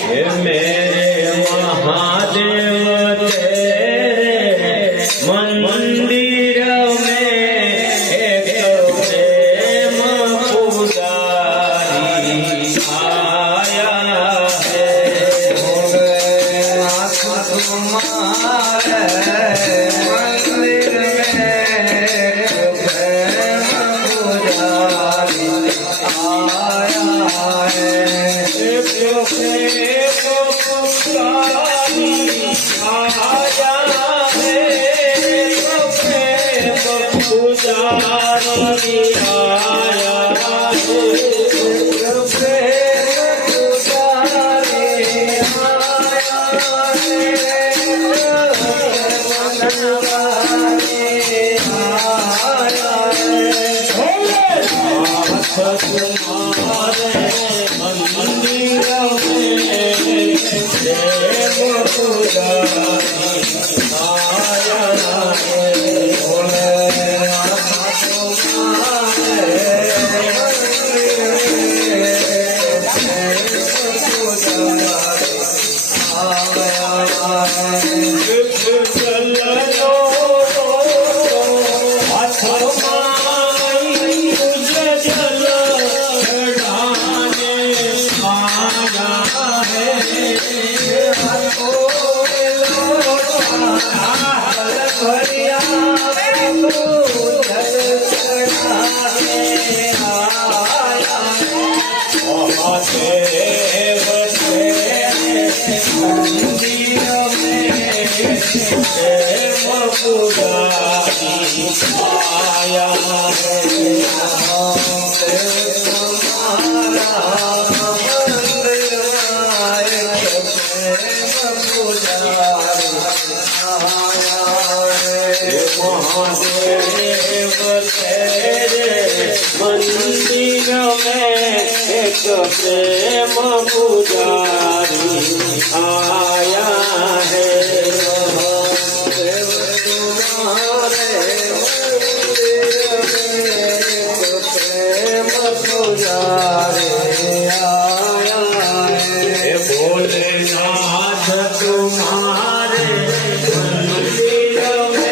हे मेरे महादेव तेरे मंदिर में एक प्रेम पुजारी आया है। तुम्हारे मंदिर में एक प्रेम पुजारी आया है। प्रेम पुजारी आया है। प्रेम पुजारी आया है। भोलेनाथ तुम्हारे मंदिर में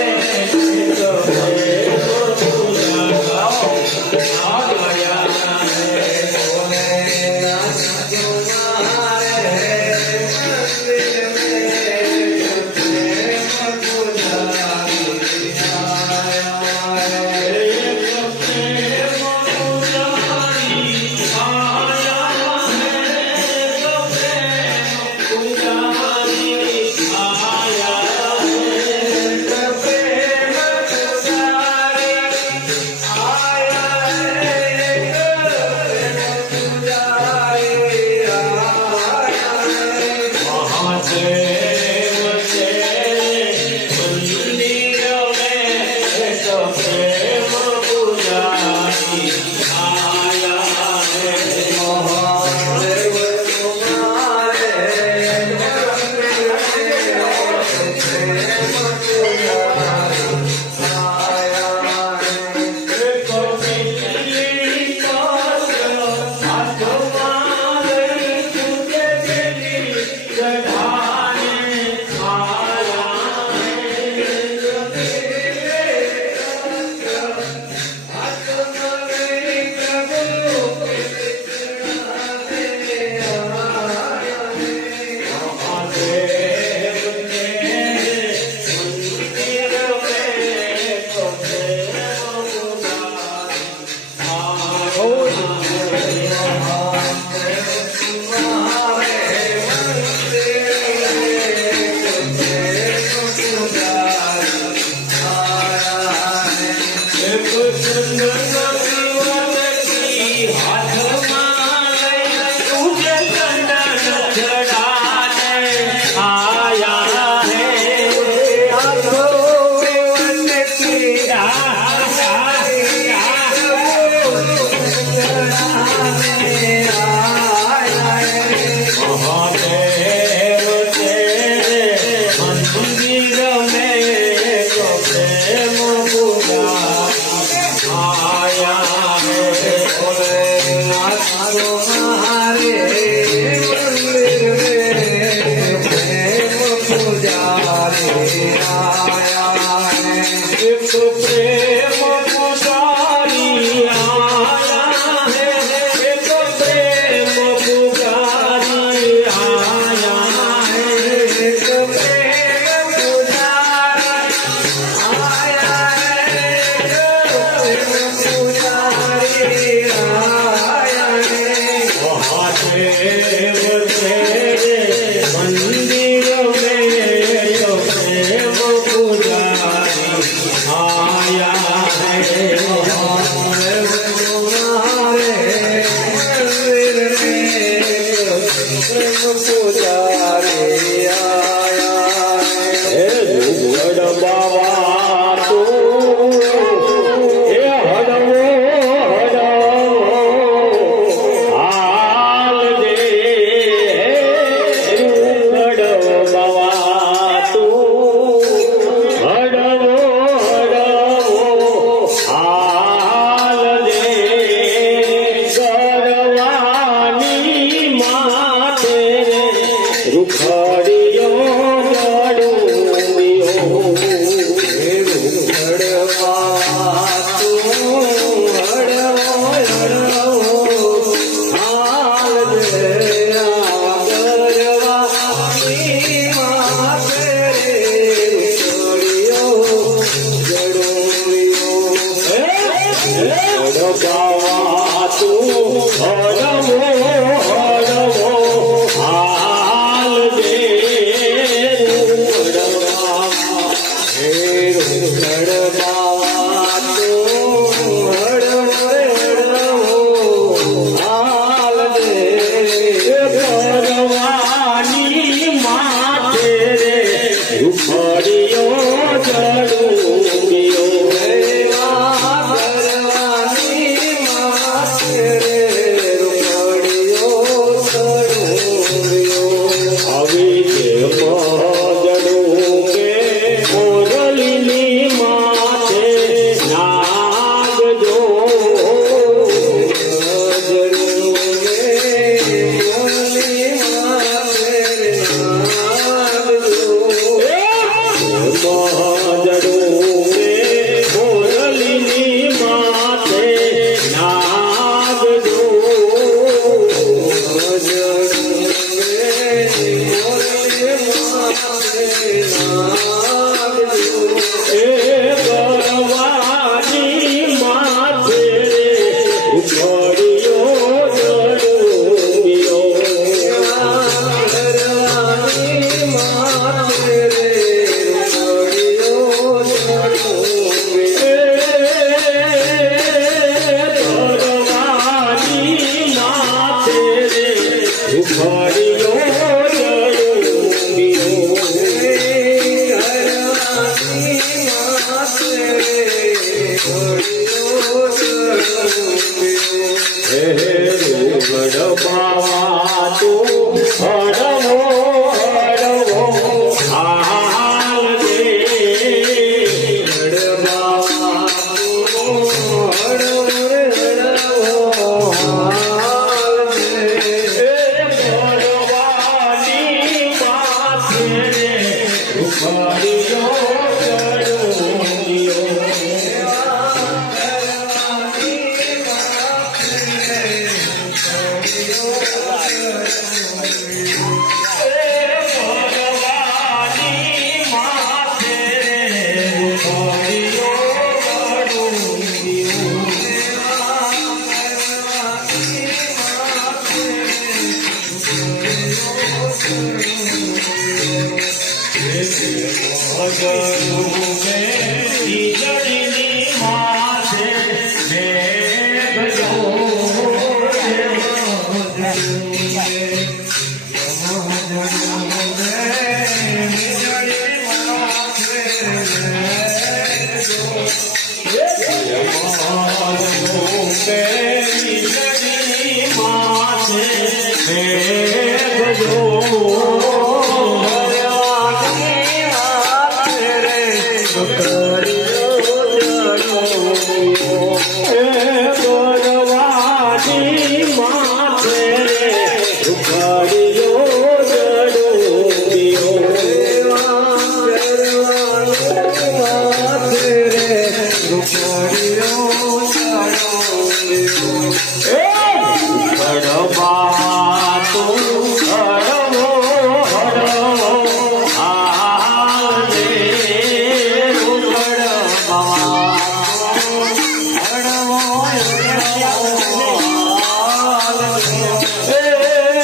Hey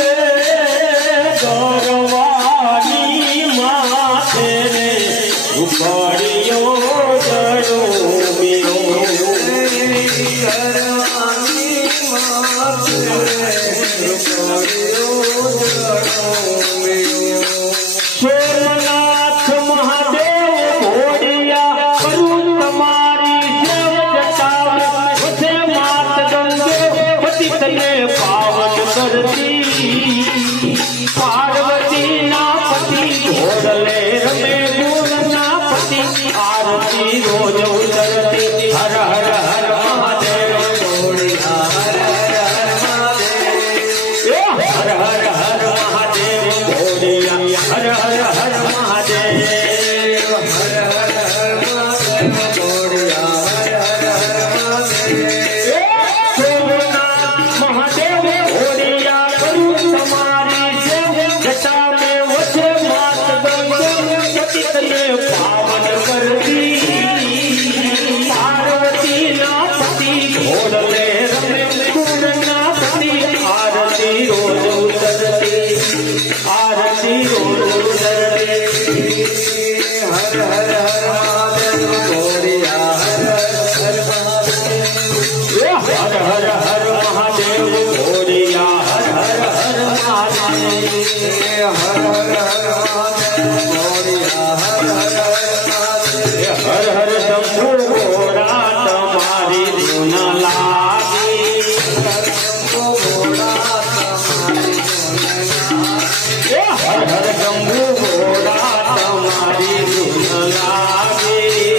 સોમનાથ મહાદેવ ઘોડિયા કરું તમારી સેવ જતા વસે માત ગંગે પતિ તને પાવન કરતી પાર્વતી ના પતિ ઘોડલે રમે ગુણ ના પતિ આરતી રોજ ઉતરતી હર હર હર મહાદેવ ઘોડિયા હર હર હર મહાદેવ ઘોડિયા હર હર હર મહાદેવ હર હર હર મહાદેવ ઘોડિયા હર હર હર મહાદેવ સોમનાથ મહાદેવ ઘોડિયા કરું તમારી સેવ જટા મે વસે માત ગંગે પતિ તને પાવન કરતી પાર્વતી ના પતિ ઘોડલે રમે ગુણ ના પતિ આરતી રોજ ઉતરતી આરતી રોજ ઉતરતી હર હર હર મહાદેવ ઘોડિયા હર હર હર મહાદેવ ઘોડિયા હર હર હર મહાદેવ હર હર હર મહાદેવ ઘોડિયા હર હર હર મહાદેવ હર હર શંભુ ઘોડા તમારી ધૂન લાગી શંભુ ઘોડા હર હર શંભુ ઘોડા તમારી ધૂન લાગી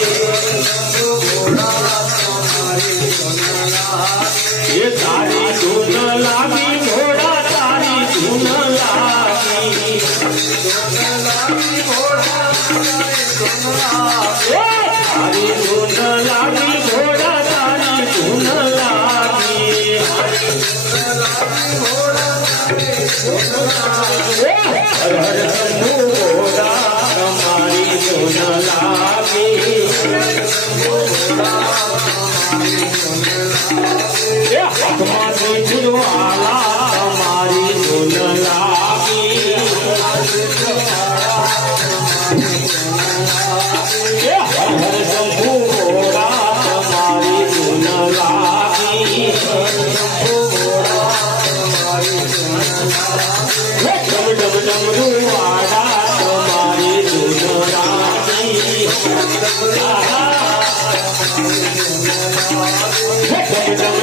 એ તારી ધૂન લાગી ઘોડા તારી ધૂન લાગી તારી ધૂન લાગી ઘોડા તારી ધૂન લાગી હર હર શંભુ ઘોડા તમારી ધૂન લાગી હાથમાંથી જુદવાલા તમારી ધૂન લાગી હર હર શંભુ ઘોડા તમારી ધૂન લાગી ડમ ડમ ડમરુવાડા તમારી ધૂન લાગી ડમ ડમ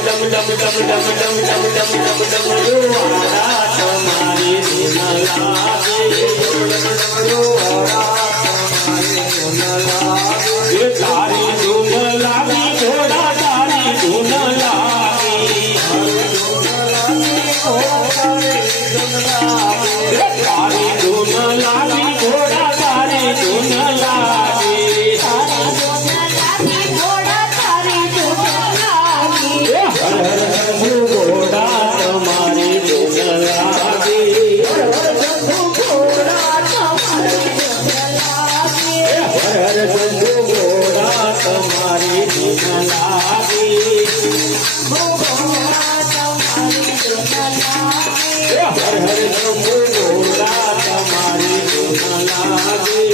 ડમ ડમ ડમ ડમ ડમ ડમ ડમ ડમરુવાડા તમારી ધૂન લાગી એ તારી ધૂન લાગી ઘોડા તારી ધૂન લાગી તારી ધૂન લાગી ઘોડા તારી ધૂન લાગી હર હર શંભુ ઘોડા તમારી ધૂન લાગી હર હર શંભુ ઘોડા તમારી ધૂન લાગી હર હર શંભુ ઘોડા તમારી ધૂન લાગી